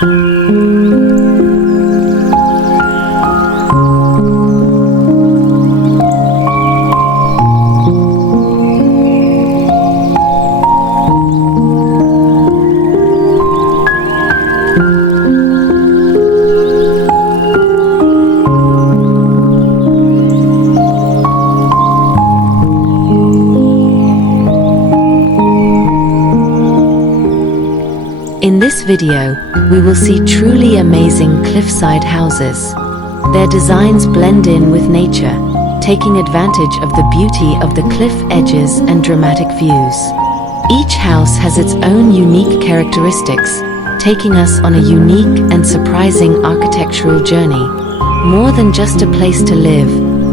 In this video, we will see truly amazing cliffside houses. Their designs blend in with nature, taking advantage of the beauty of the cliff edges and dramatic views. Each house has its own unique characteristics, taking us on a unique and surprising architectural journey. More than just a place to live,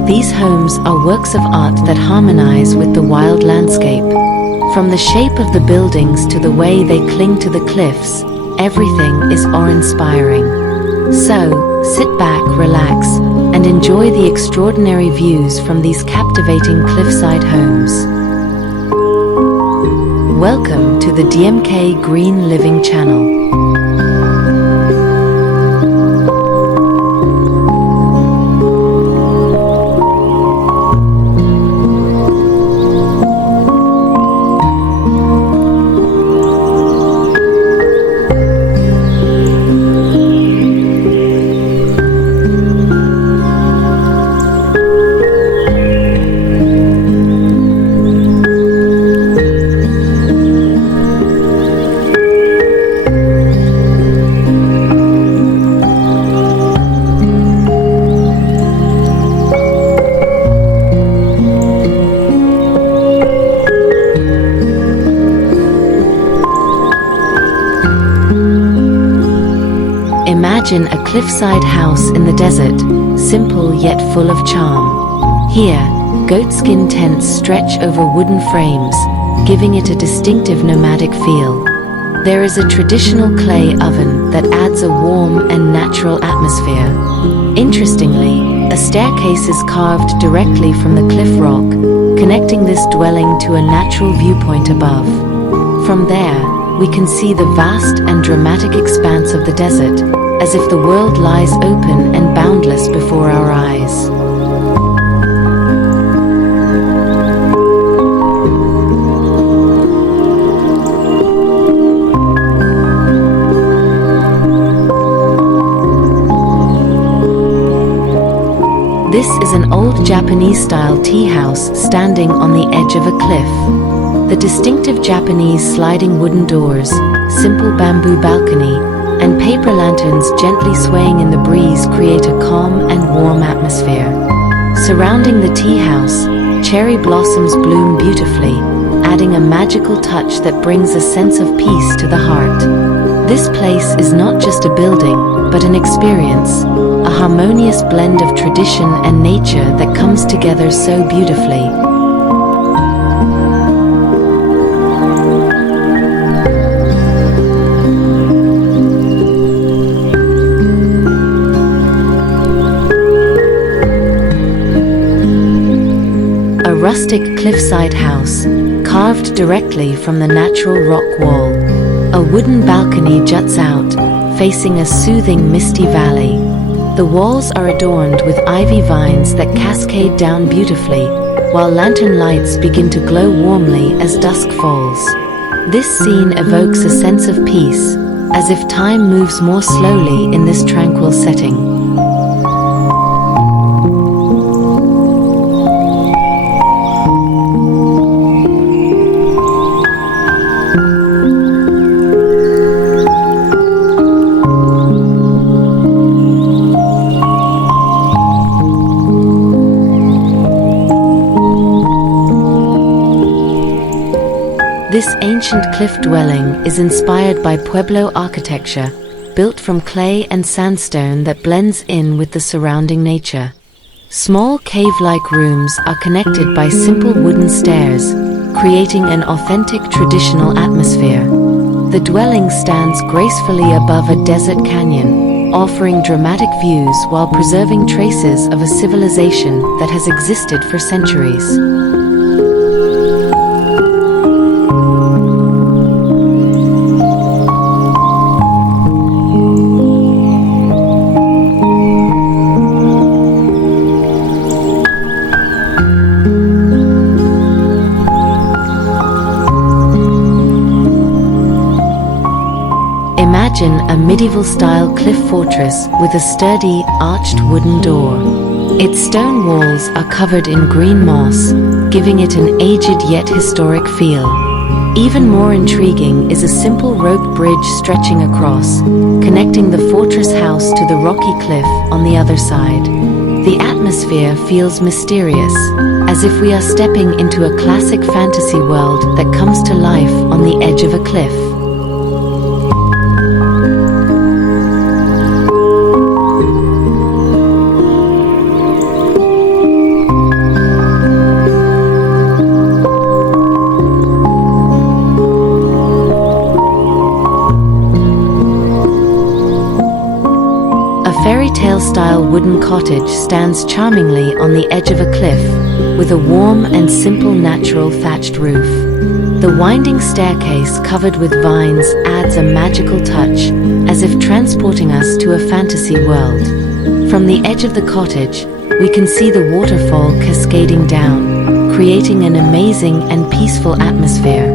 these homes are works of art that harmonize with the wild landscape. From the shape of the buildings to the way they cling to the cliffs, everything is awe-inspiring. So, sit back, relax, and enjoy the extraordinary views from these captivating cliffside homes. Welcome to the DMK Green Living channel. Imagine a cliffside house in the desert, simple yet full of charm. Here, goatskin tents stretch over wooden frames, giving it a distinctive nomadic feel. There is a traditional clay oven that adds a warm and natural atmosphere. Interestingly, a staircase is carved directly from the cliff rock, connecting this dwelling to a natural viewpoint above. From there, we can see the vast and dramatic expanse of the desert, as if the world lies open and boundless before our eyes. This is an old Japanese-style tea house standing on the edge of a cliff. The distinctive Japanese sliding wooden doors, simple bamboo balcony, and paper lanterns gently swaying in the breeze create a calm and warm atmosphere. Surrounding the tea house, cherry blossoms bloom beautifully, adding a magical touch that brings a sense of peace to the heart. This place is not just a building, but an experience, a harmonious blend of tradition and nature that comes together so beautifully. A rustic cliffside house, carved directly from the natural rock wall. A wooden balcony juts out, facing a soothing misty valley. The walls are adorned with ivy vines that cascade down beautifully, while lantern lights begin to glow warmly as dusk falls. This scene evokes a sense of peace, as if time moves more slowly in this tranquil setting. This ancient cliff dwelling is inspired by Pueblo architecture, built from clay and sandstone that blends in with the surrounding nature. Small cave-like rooms are connected by simple wooden stairs, creating an authentic traditional atmosphere. The dwelling stands gracefully above a desert canyon, offering dramatic views while preserving traces of a civilization that has existed for centuries. Imagine a medieval-style cliff fortress with a sturdy, arched wooden door. Its stone walls are covered in green moss, giving it an aged yet historic feel. Even more intriguing is a simple rope bridge stretching across, connecting the fortress house to the rocky cliff on the other side. The atmosphere feels mysterious, as if we are stepping into a classic fantasy world that comes to life on the edge of a cliff. Fairy tale-style wooden cottage stands charmingly on the edge of a cliff, with a warm and simple natural thatched roof. The winding staircase covered with vines adds a magical touch, as if transporting us to a fantasy world. From the edge of the cottage, we can see the waterfall cascading down, creating an amazing and peaceful atmosphere.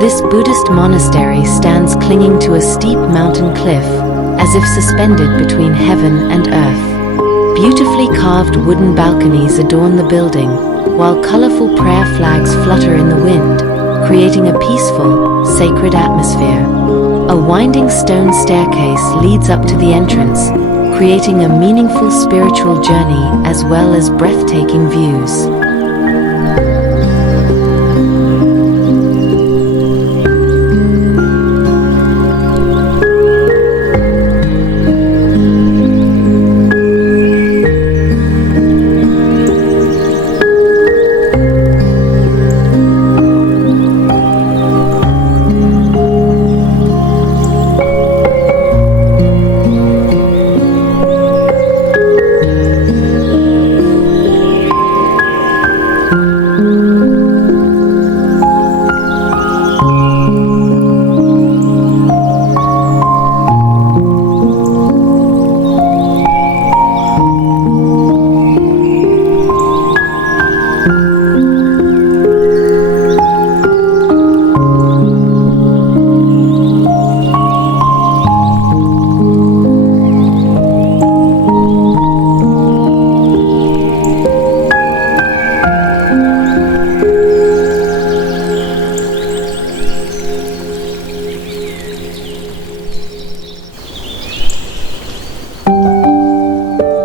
This Buddhist monastery stands clinging to a steep mountain cliff, as if suspended between heaven and earth. Beautifully carved wooden balconies adorn the building, while colorful prayer flags flutter in the wind, creating a peaceful, sacred atmosphere. A winding stone staircase leads up to the entrance, creating a meaningful spiritual journey as well as breathtaking views.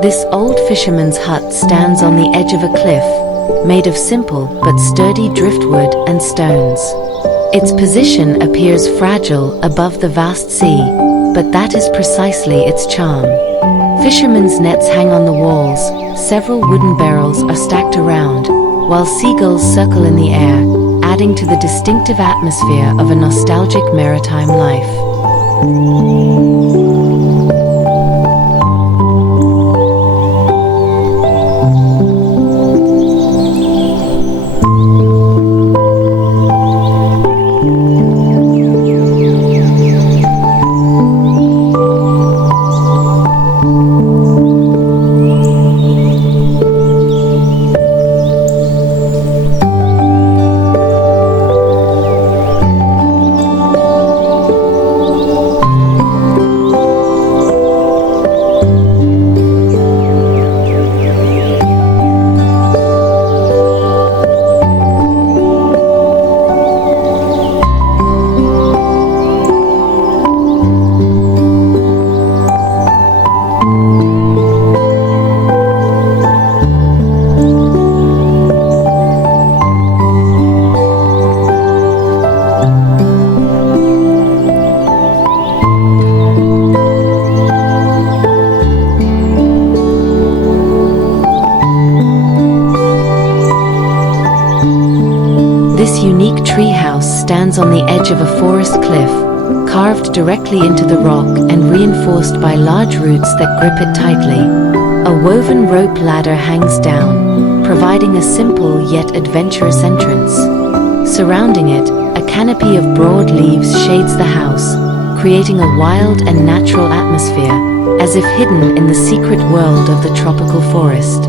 This old fisherman's hut stands on the edge of a cliff, made of simple but sturdy driftwood and stones. Its position appears fragile above the vast sea, but that is precisely its charm. Fishermen's nets hang on the walls, several wooden barrels are stacked around, while seagulls circle in the air, adding to the distinctive atmosphere of a nostalgic maritime life. stands on the edge of a forest cliff, carved directly into the rock and reinforced by large roots that grip it tightly. A woven rope ladder hangs down, providing a simple yet adventurous entrance. Surrounding it, a canopy of broad leaves shades the house, creating a wild and natural atmosphere, as if hidden in the secret world of the tropical forest.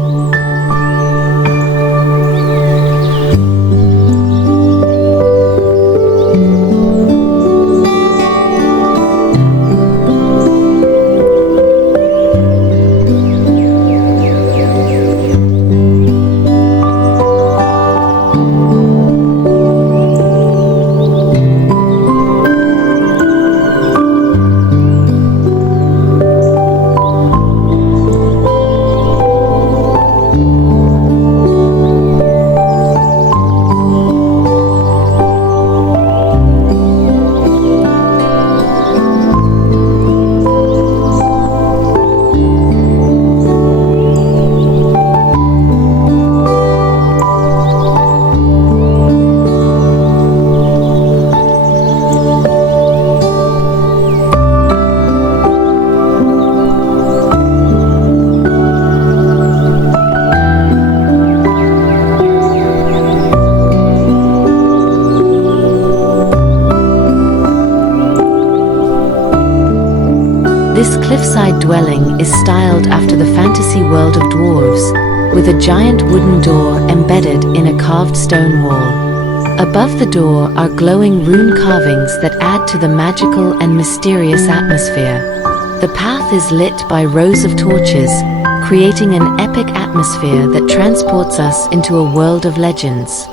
This cliffside dwelling is styled after the fantasy world of dwarves, with a giant wooden door embedded in a carved stone wall. Above the door are glowing rune carvings that add to the magical and mysterious atmosphere. The path is lit by rows of torches, creating an epic atmosphere that transports us into a world of legends.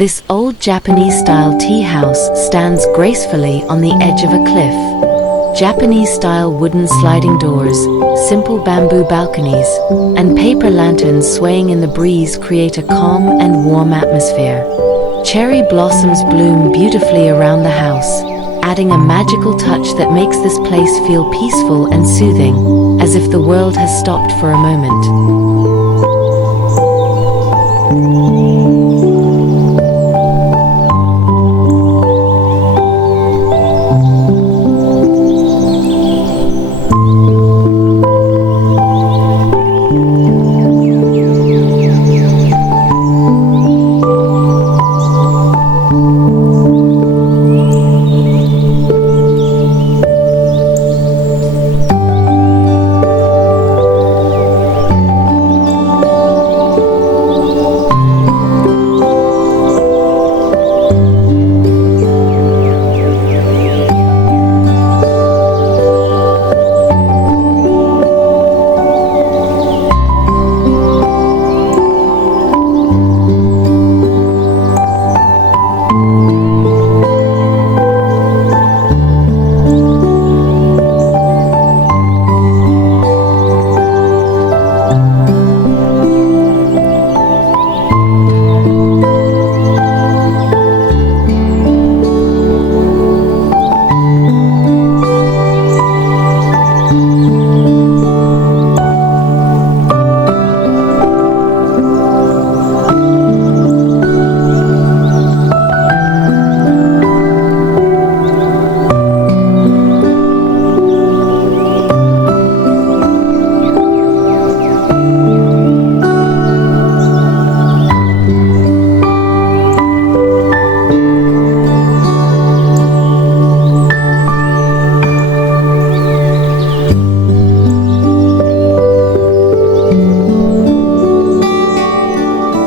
This old Japanese-style tea house stands gracefully on the edge of a cliff. Japanese-style wooden sliding doors, simple bamboo balconies, and paper lanterns swaying in the breeze create a calm and warm atmosphere. Cherry blossoms bloom beautifully around the house, adding a magical touch that makes this place feel peaceful and soothing, as if the world has stopped for a moment.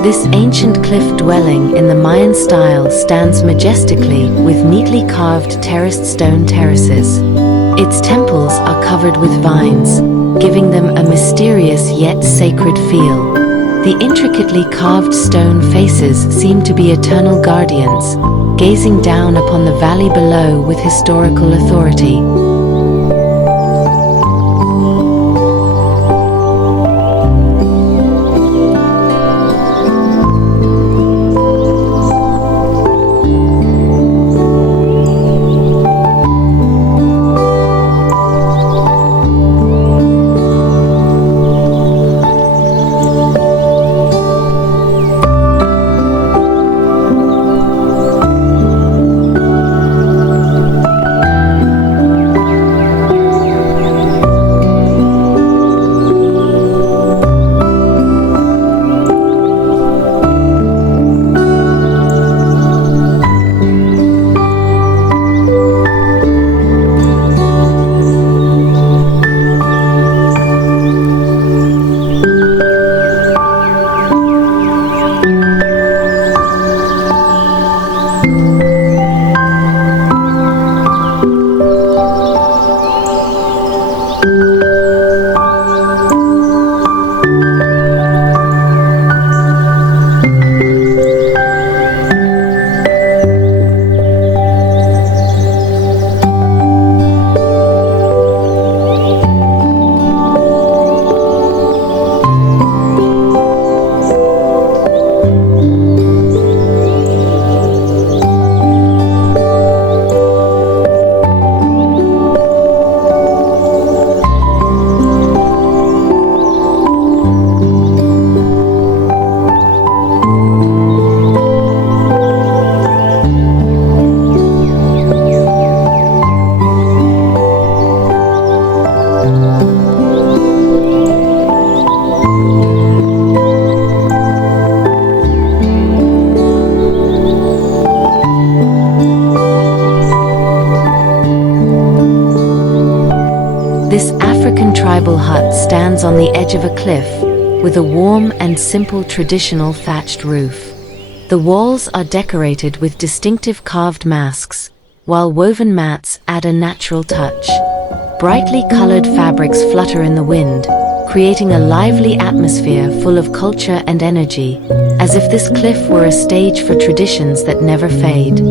This ancient cliff dwelling in the Mayan style stands majestically with neatly carved terraced stone terraces. Its temples are covered with vines, giving them a mysterious yet sacred feel. The intricately carved stone faces seem to be eternal guardians, gazing down upon the valley below with historical authority. This African tribal hut stands on the edge of a cliff, with a warm and simple traditional thatched roof. The walls are decorated with distinctive carved masks, while woven mats add a natural touch. Brightly colored fabrics flutter in the wind, creating a lively atmosphere full of culture and energy, as if this cliff were a stage for traditions that never fade.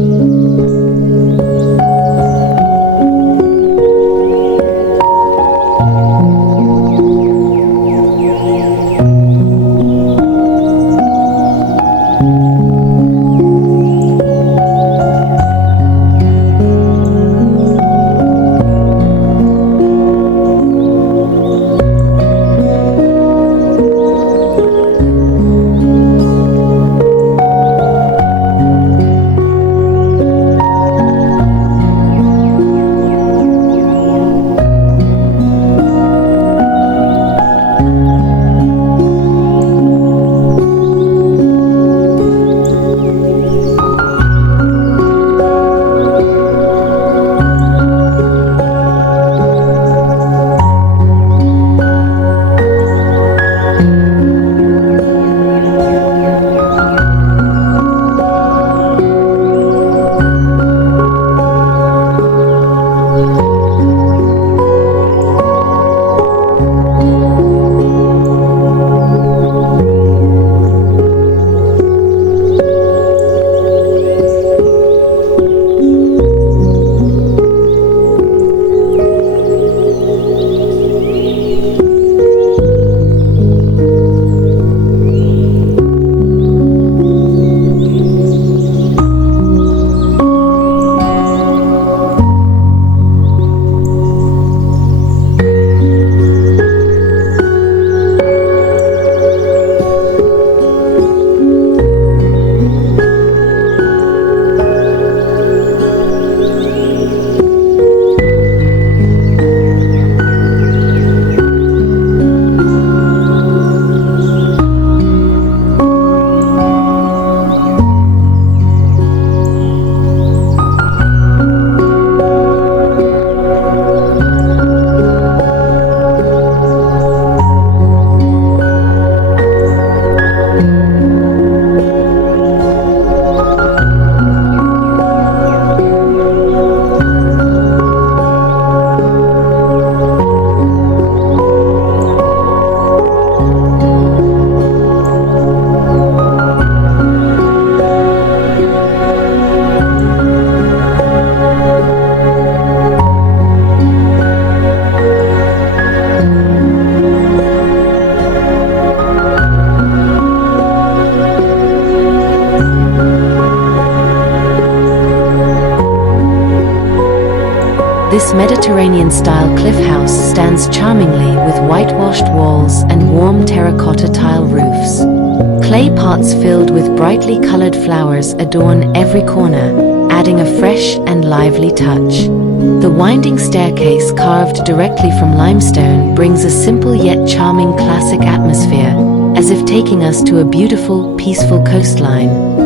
This Mediterranean-style cliff house stands charmingly with whitewashed walls and warm terracotta tile roofs. Clay pots filled with brightly colored flowers adorn every corner, adding a fresh and lively touch. The winding staircase carved directly from limestone brings a simple yet charming classic atmosphere, as if taking us to a beautiful, peaceful coastline.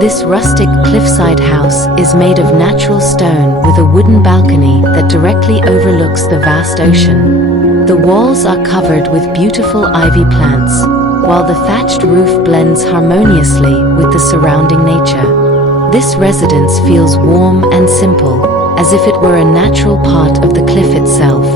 This rustic cliffside house is made of natural stone with a wooden balcony that directly overlooks the vast ocean. The walls are covered with beautiful ivy plants, while the thatched roof blends harmoniously with the surrounding nature. This residence feels warm and simple, as if it were a natural part of the cliff itself.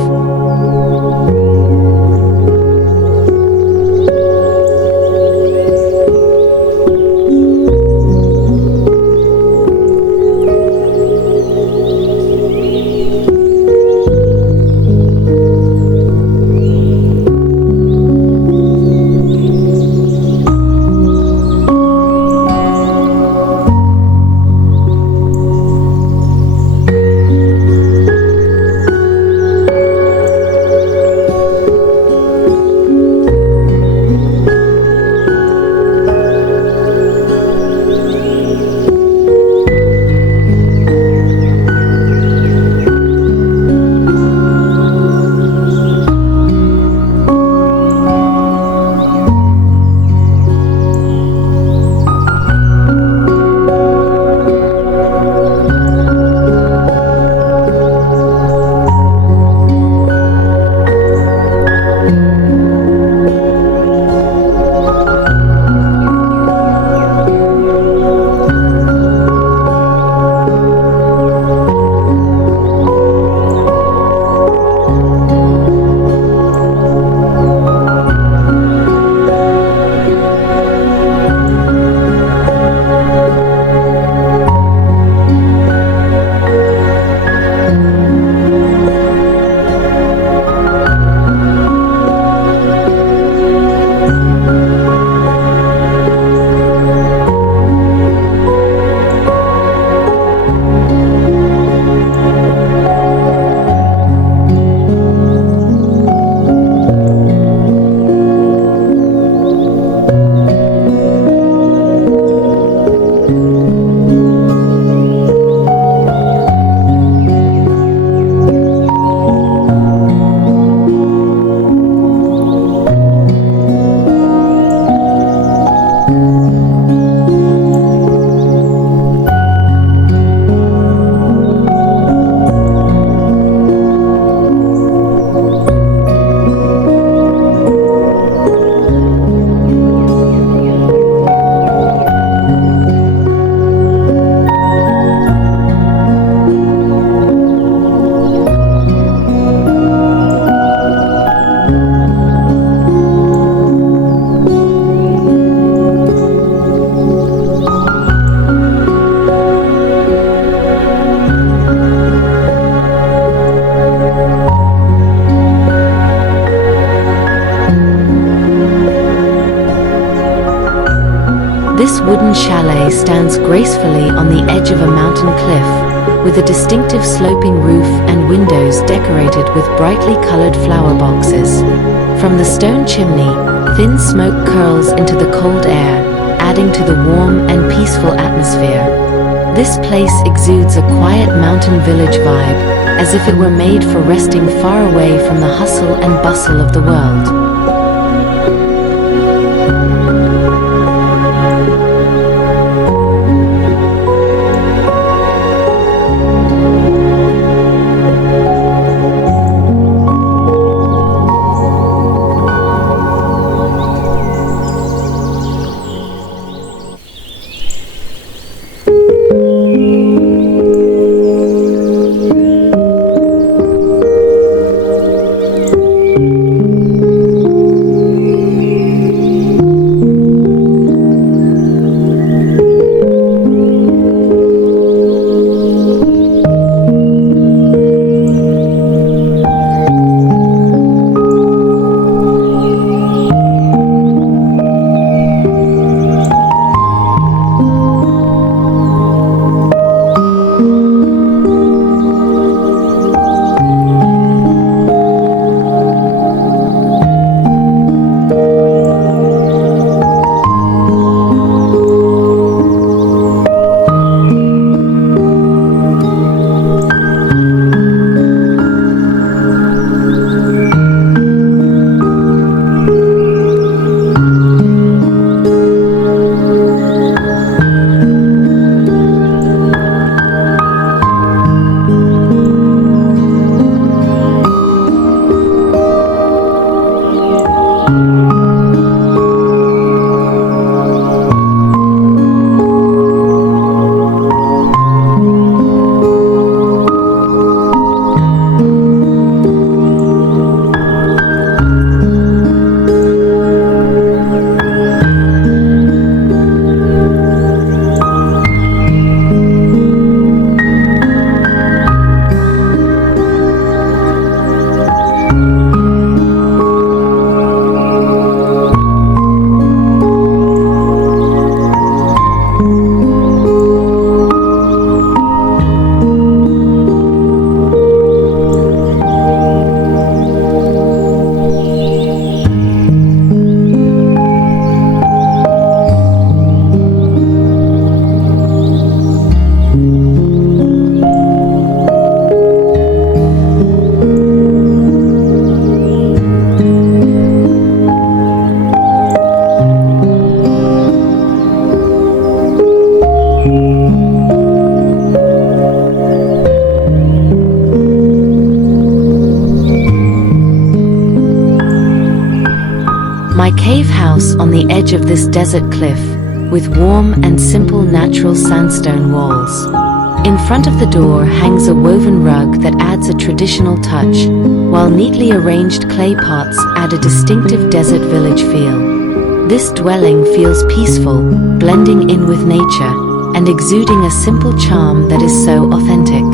This wooden chalet stands gracefully on the edge of a mountain cliff, with a distinctive sloping roof and windows decorated with brightly colored flower boxes. From the stone chimney, thin smoke curls into the cold air, adding to the warm and peaceful atmosphere. This place exudes a quiet mountain village vibe, as if it were made for resting far away from the hustle and bustle of the world. My cave house on the edge of this desert cliff, with warm and simple natural sandstone walls. In front of the door hangs a woven rug that adds a traditional touch, while neatly arranged clay pots add a distinctive desert village feel. This dwelling feels peaceful, blending in with nature, and exuding a simple charm that is so authentic.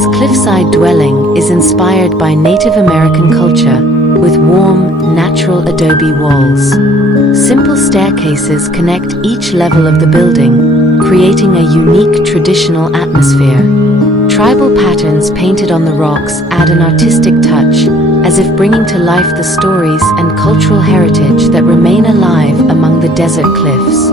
This cliffside dwelling is inspired by Native American culture, with warm, natural adobe walls. Simple staircases connect each level of the building, creating a unique traditional atmosphere. Tribal patterns painted on the rocks add an artistic touch, as if bringing to life the stories and cultural heritage that remain alive among the desert cliffs.